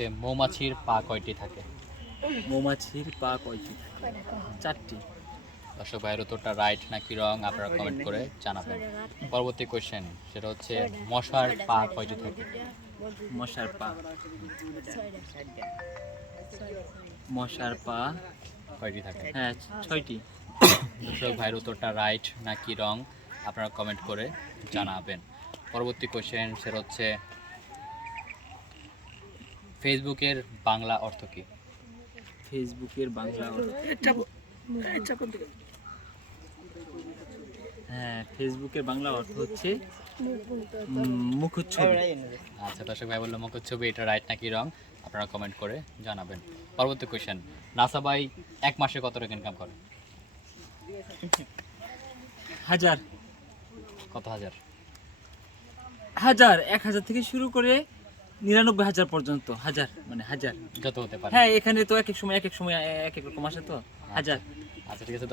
হচ্ছে মৌমাছির পা কয়টি থাকে? মৌমাছির পা কয়টি চারটি। দর্শক ভাইয়ের উত্তরটা রাইট নাকি রং আপনারা কমেন্ট করে জানাবেন। পরবর্তী কোয়েশ্চেন সেটা হচ্ছে মশার পা কয়টি থাকে? মশার পা। মশার পা কয়টি থাকে? হ্যাঁ ছয়টি। দর্শক ভাইয়ের উত্তরটা রাইট নাকি রং আপনারা কমেন্ট করে জানাবেন। পরবর্তী কোয়েশ্চেন সেটা হচ্ছে ফেসবুকের বাংলা অর্থ কি? ফেসবুকের বাংলা হ্যাঁ ফেসবুকের বাংলা অর্থ হচ্ছে মুখচ্ছবি। আচ্ছা দর্শক ভাই বলল মুখ ছবি এটা রাইট নাকি রং আপনারা কমেন্ট করে জানাবেন। পরবর্তী কোয়েশ্চেন নাসা ভাই এক মাসে কত টাকা ইনকাম করে? হাজার। কত হাজার? হাজার এক হাজার থেকে শুরু করে নিরানব্বই হাজার পর্যন্ত হাজার মানে হাজার। যত হতে পারে। হ্যাঁ এখানে তো এক এক সময় এক এক সময় এক এক রকম আসে তো হাজার। আচ্ছা ঠিক আছে